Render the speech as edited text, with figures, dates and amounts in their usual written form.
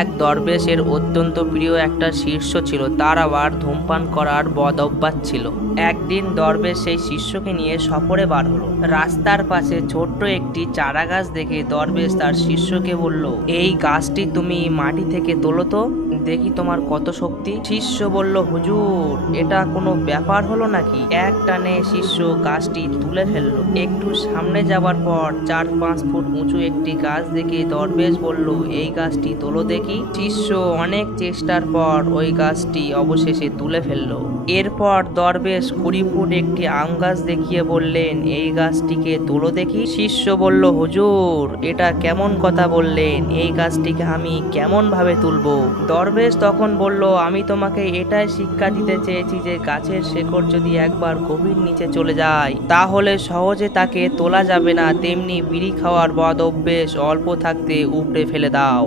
এক দরবেশের অত্যন্ত প্রিয় একটা শিষ্য ছিল, তার আবার ধূমপান করার বদ অভ্যাস ছিল। একদিন দরবেশ সেই শিষ্যকে নিয়ে সফরে বার হলো। রাস্তার পাশে ছোট্ট একটি চারা গাছ দেখে দরবেশ তার শিষ্যকে বলল, এই গাছটি তুমি মাটি থেকে তোলো তো, দেখি তোমার কত শক্তি। শিষ্য বলল, হুজুর, এটা কোনো ব্যাপার হলো নাকি? এক টানে শিষ্য গাছটি তুলে ফেললো। একটু সামনে যাবার পর 4-5 ফুট উঁচু একটি গাছ দেখে দরবেশ বলল, এই গাছটি তোলো দেখি। শিষ্য অনেক চেষ্টার পর ওই গাছটি অবশেষে তুলে ফেললো। এরপর দরবেশ 20 ফুট একটি আম গাছ দেখিয়ে বললেন, এই গাছটিকে তোলো দেখি। শিষ্য বলল, হুজুর, এটা কেমন কথা বললেন? এই গাছটিকে আমি কেমন ভাবে তুলবো? দরবেশ তখন বলল, আমি তোমাকে এটাই শিক্ষা দিতে চেয়েছি যে গাছের শেকড় যদি একবার গভীর নিচে চলে যায় তাহলে সহজে তাকে তোলা যাবে না, তেমনি বিড়ি খাওয়ার বদ অভ্যেস অল্প থাকতে উপড়ে ফেলে দাও।